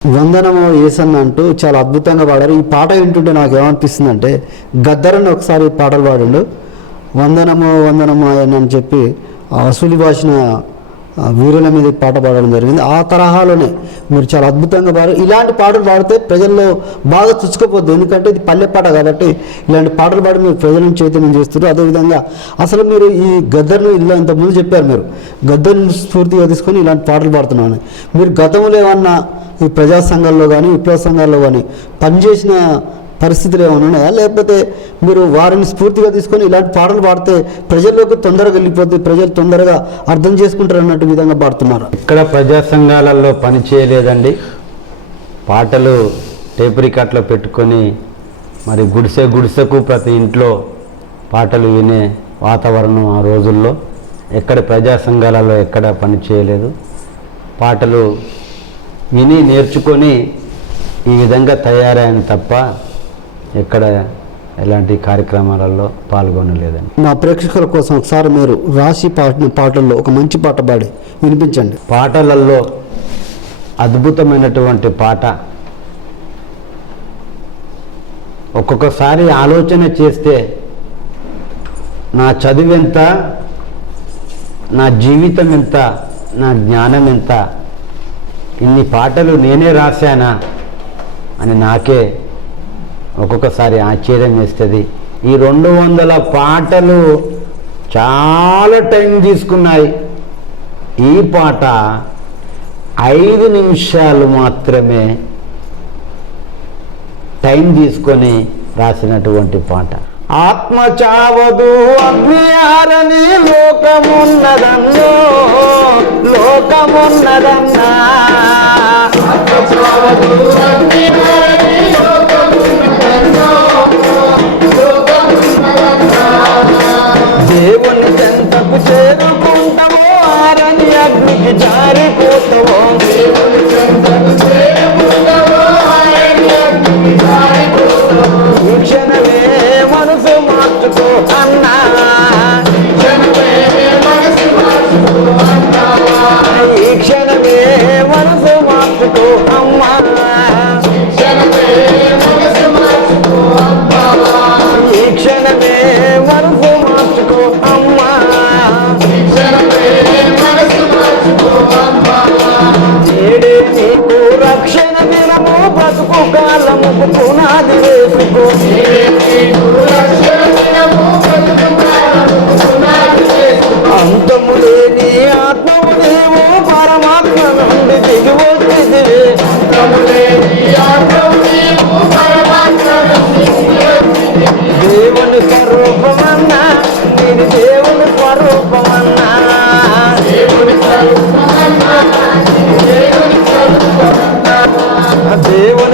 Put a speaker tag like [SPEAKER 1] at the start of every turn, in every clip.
[SPEAKER 1] వందనము ఏసన్న అంటూ చాలా అద్భుతంగా పాడారు. ఈ పాట వింటుంటే నాకు ఏమనిపిస్తుంది అంటే గద్దరని ఒకసారి పాటలు పాడిండు. వందనము వందనము అని చెప్పి వసూలి భాషన వీరుల మీద పాట పాడడం జరిగింది. ఆ తరహాలోనే మీరు చాలా అద్భుతంగా పాడారు. ఇలాంటి పాటలు పాడితే ప్రజల్లో బాగా చుచ్చుకోపోద్దు. ఎందుకంటే ఇది పల్లె పాట కాబట్టి ఇలాంటి పాటలు పాడి మీరు ప్రజలను చైతన్యం చేస్తారు అదేవిధంగా అసలు మీరు ఈ గద్దర్ను ఇలా ఇంతకుముందు చెప్పారు మీరు. గద్దర్ని స్ఫూర్తిగా తీసుకొని ఇలాంటి పాటలు పాడుతున్నాను. మీరు గతంలో ఏమన్నా ఈ ప్రజా సంఘాల్లో కానీ విప్లవ సంఘాల్లో కానీ పనిచేసిన పరిస్థితులు ఏమైనా ఉన్నాయా? లేకపోతే మీరు వారిని స్ఫూర్తిగా తీసుకొని ఇలాంటి పాటలు పాడితే ప్రజల్లోకి తొందరగా వెళ్ళిపోతే ప్రజలు తొందరగా అర్థం చేసుకుంటారు అన్నట్టు విధంగా పాడుతున్నారు.
[SPEAKER 2] ఇక్కడ ప్రజా సంఘాలలో పని చేయలేదండి. పాటలు టేప్ రికార్డ్లో పెట్టుకొని మరి గుడిసె గుడిసెకు ప్రతి ఇంట్లో పాటలు వినే వాతావరణం ఆ రోజుల్లో. ఎక్కడ ప్రజా సంఘాలలో ఎక్కడ పని చేయలేదు. పాటలు విని నేర్చుకొని ఈ విధంగా తయారైన తప్ప ఎక్కడ ఎలాంటి కార్యక్రమాలలో పాల్గొనలేదండి.
[SPEAKER 1] మా ప్రేక్షకుల కోసం ఒకసారి మీరు రాసి పాడిన పాటల్లో ఒక మంచి పాట పాడి వినిపించండి.
[SPEAKER 2] పాటలలో అద్భుతమైనటువంటి పాట ఒక్కొక్కసారి ఆలోచన చేస్తే నా చదువు ఎంత నా జీవితం ఎంత నా జ్ఞానం ఎంత ఇన్ని పాటలు నేనే రాశానా అని నాకే ఒక్కొక్కసారి ఆశ్చర్యం వేస్తుంది. ఈ రెండు వందల పాటలు చాలా టైం తీసుకున్నాయి. ఈ పాట ఐదు నిమిషాలు మాత్రమే టైం తీసుకొని రాసినటువంటి పాట. ఆత్మ చావదు అగ్ని లోకమున్నదన్నో లోకమున్నదన్నా దేవుని చెంతకు చేరుకుంటావో ఆరని అగ్నికి జారిపోతావో ఈ క్షణమే మనసు మార్చుకో అన్నా. మార్చుకో అమ్మా. ఈ క్షణమే మనసు మార్చుకో అమ్మా. ఏడే నీకు రక్షణ దినము బ్రతుకు కాలముకు పునాది వేసుకో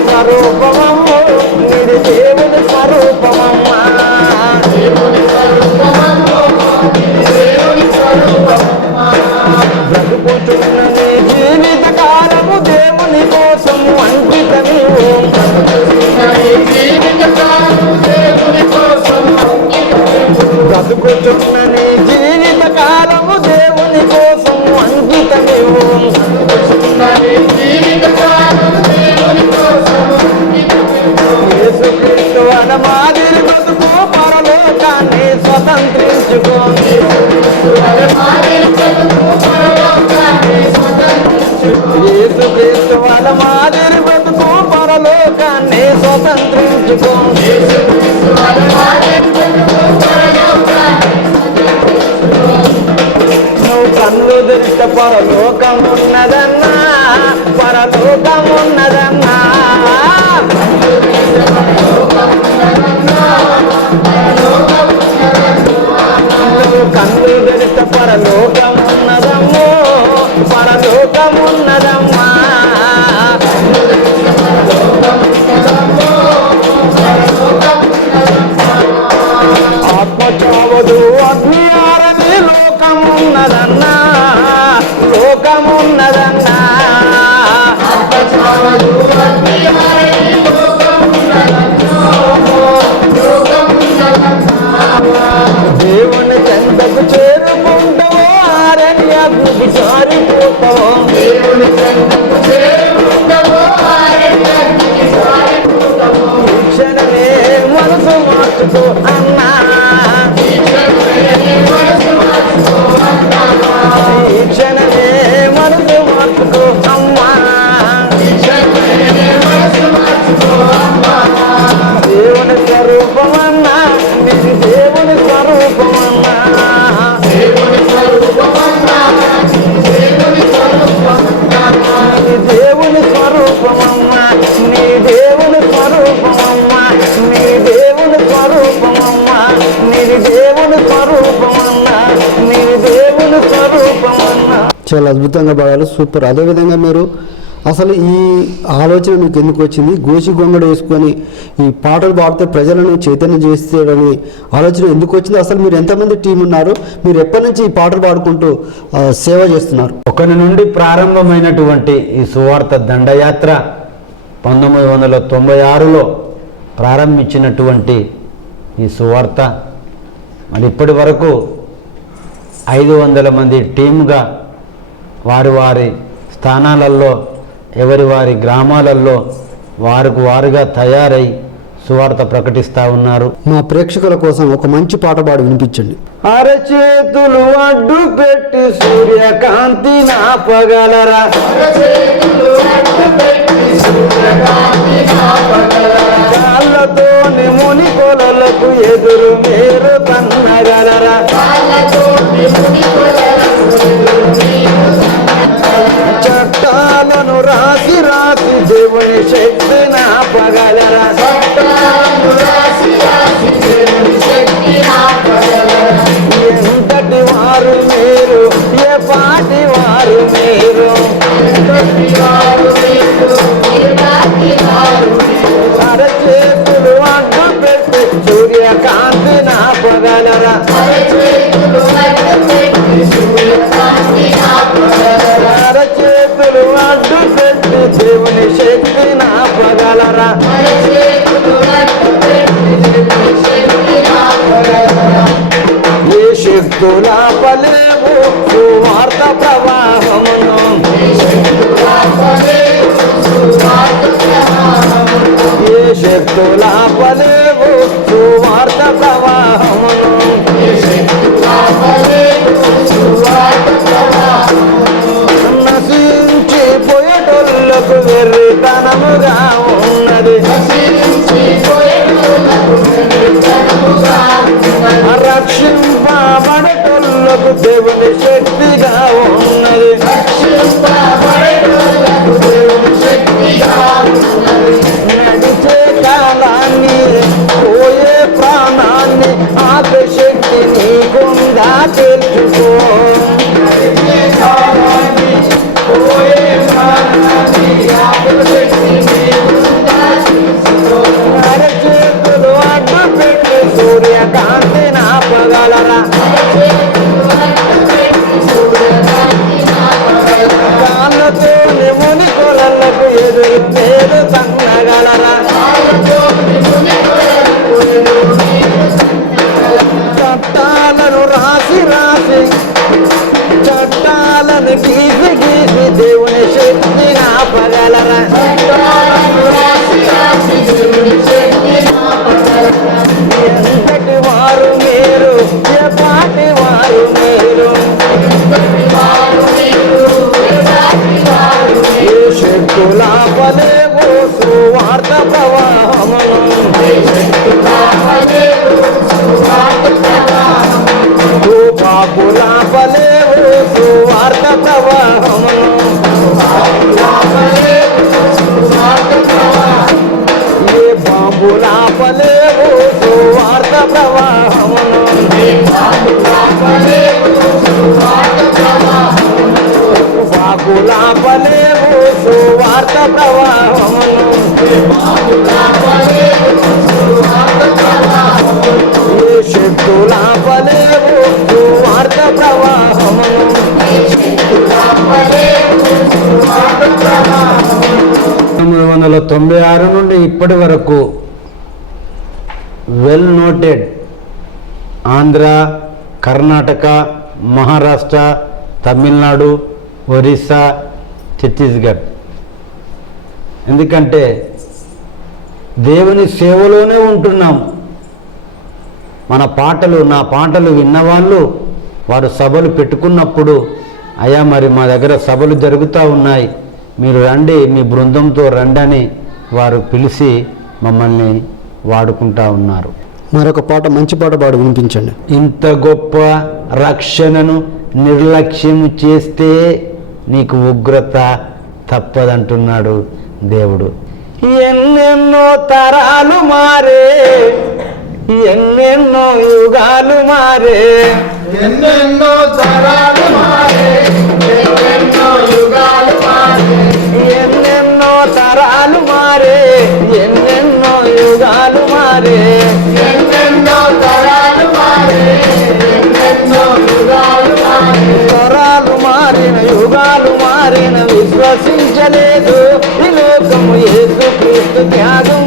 [SPEAKER 2] స్వరూపమమ్ము మీరు దేవుని స్వరూపమమ్మా. బ్రతుకుతున్న నీ జీవిత కాలము దేవుని కోసం అంకితమేవు బ్రతుకుతున్న కన్ను దృష్ట పరలోకమున్నదన్నా పరలోకమున్నదన్నా.
[SPEAKER 1] చాలా అద్భుతంగా పాడారు. సూపర్. అదేవిధంగా మీరు అసలు ఈ ఆలోచన మీకు ఎందుకు వచ్చింది? గోసి గొంగడ వేసుకొని ఈ పాటలు పాడితే ప్రజలను చైతన్యం చేస్తాడని ఆలోచన ఎందుకు వచ్చింది? అసలు మీరు ఎంతమంది టీం ఉన్నారు? మీరు ఎప్పటి నుంచి ఈ పాటలు పాడుకుంటూ సేవ చేస్తున్నారు?
[SPEAKER 3] ఒకరి నుండి ప్రారంభమైనటువంటి ఈ సువార్త దండయాత్ర పంతొమ్మిది వందల తొంభై ఆరులో ప్రారంభించినటువంటి ఈ సువార్త మరి ఇప్పటి వరకు ఐదు వందల మంది టీమ్గా వారి వారి స్థానాలలో ఎవరి వారి గ్రామాలలో వారికి వారుగా తయారై సువార్త ప్రకటిస్తూ ఉన్నారు.
[SPEAKER 1] మా ప్రేక్షకుల కోసం ఒక మంచి పాట పాడి వినిపించండి.
[SPEAKER 2] అరచేతులు అడ్డు పెట్టి సూర్యకాంతి నాపగలరా కాళ్ళతోని ముని కొలలకు ఎదురు మీరు తన్నగలరా. చట్టాలను రాసి రాసి దేవుని శక్తి నాపగలరా ఎంతటి వారు మీరు? ఏ పాటి వారు మీరు? పెట్టి దేవుని నా పగలరా. ఏ శక్తుల పలేవు సువార్త ప్రవాహమును. ఏ శక్తుల పలేవు సువార్త ప్రవాహమును. పాపుల పలేవు సువార్త ప్రవాహమును ఏ బాంబుల పలేవు సువార్త ప్రవాహమును బాబుల పలేవు సువార్త ప్రవాహమును ఏ శక్తుల పలేవు సువార్త
[SPEAKER 3] వందల తొంభై ఆరు నుండి ఇప్పటి వరకు వెల్ నోటెడ్ ఆంధ్ర కర్ణాటక మహారాష్ట్ర తమిళనాడు ఒరిస్సా ఛత్తీస్గఢ్. ఎందుకంటే దేవుని సేవలోనే ఉంటున్నాం. మన పాటలు నా పాటలు విన్నవాళ్ళు వారు సభలు పెట్టుకున్నప్పుడు అయ్యా మరి మా దగ్గర సభలు జరుగుతూ ఉన్నాయి. మీరు రండి మీ బృందంతో రండి అని వారు పిలిచి మమ్మల్ని వాడుకుంటా ఉన్నారు.
[SPEAKER 1] మరొక పాట మంచి పాట పాడి వినిపించండి.
[SPEAKER 3] ఇంత గొప్ప రక్షణను నిర్లక్ష్యం చేస్తే నీకు ఉగ్రత తప్పదంటున్నాడు దేవుడు.
[SPEAKER 2] ఎన్నెన్నో తరాలు మారే ఎన్నెన్నో యుగాలు మారే
[SPEAKER 4] ఎన్నెన్నో తరాలు మారే
[SPEAKER 2] మారిన విశ్వసించలేదు. ఈ లోకము ఏసు క్రీస్తు త్యాగం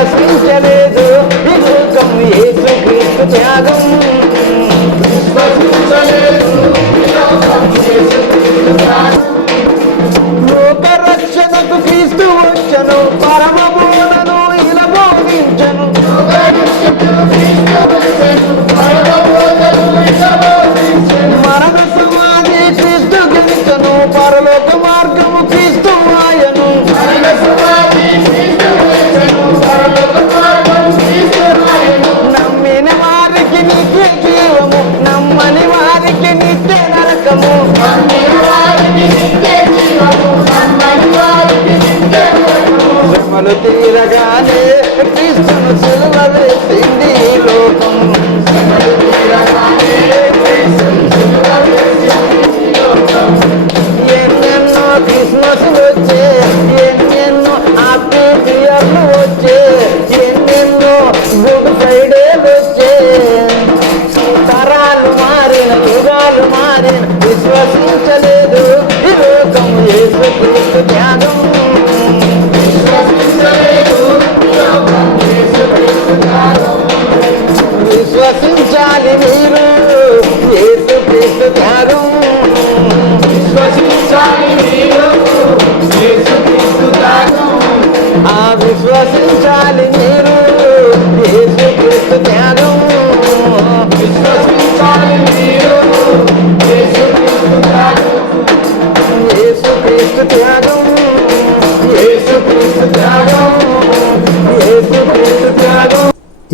[SPEAKER 2] విశ్వసించలేదు ఈ విశ్వసించాలి మీరు. యేసు క్రీస్తు త్యాగం విశ్వసించాలి మీరు. ఆ విశ్వసించాలి మీరు. యేసు క్రీస్తు త్యాగం విశ్వసించాలి మీరు. క్రీస్తు యేసు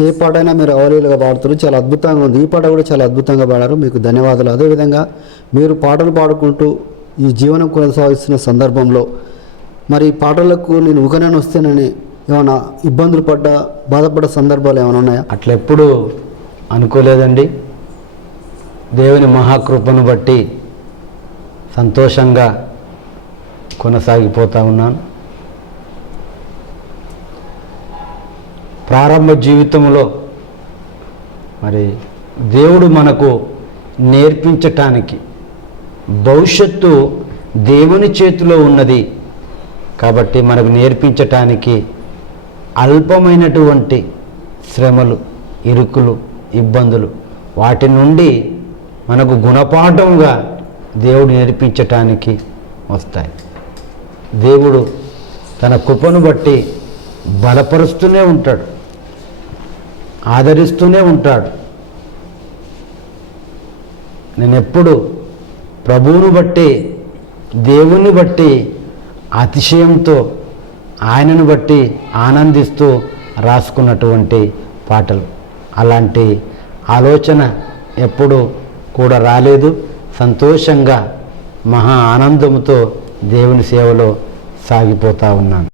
[SPEAKER 1] ఏ పాటైనా మీరు అవలీలుగా పాడుతారు. చాలా అద్భుతంగా ఉంది. ఈ పాట కూడా చాలా అద్భుతంగా పాడారు. మీకు ధన్యవాదాలు. అదేవిధంగా మీరు పాటలు పాడుకుంటూ ఈ జీవనం కొనసాగిస్తున్న సందర్భంలో మరి ఈ పాటలకు నేను ఊకనని వస్తేనని ఏమైనా ఇబ్బందులు పడ్డ బాధపడ్డ సందర్భాలు ఏమైనా ఉన్నాయా?
[SPEAKER 3] అట్లా ఎప్పుడు అనుకోలేదండి. దేవుని మహాకృపను బట్టి సంతోషంగా కొనసాగిపోతా ఉన్నాను. ప్రారంభ జీవితంలో మరి దేవుడు మనకు నేర్పించటానికి భవిష్యత్తు దేవుని చేతిలో ఉన్నది కాబట్టి మనకు నేర్పించటానికి అల్పమైనటువంటి శ్రమలు ఇరుకులు ఇబ్బందులు వాటి నుండి మనకు గుణపాఠంగా దేవుడు నేర్పించటానికి వస్తాయి. దేవుడు తన కృపను బట్టి బలపరుస్తూనే ఉంటాడు. ఆదరిస్తూనే ఉంటాడు. నేను ఎప్పుడు ప్రభువును బట్టి దేవుని బట్టి అతిశయంతో ఆయనను బట్టి ఆనందిస్తూ రాసుకున్నటువంటి పాటలు. అలాంటి ఆలోచన ఎప్పుడు కూడా రాలేదు. సంతోషంగా మహా ఆనందంతో దేవుని సేవలో సాగిపోతూ ఉన్నాను.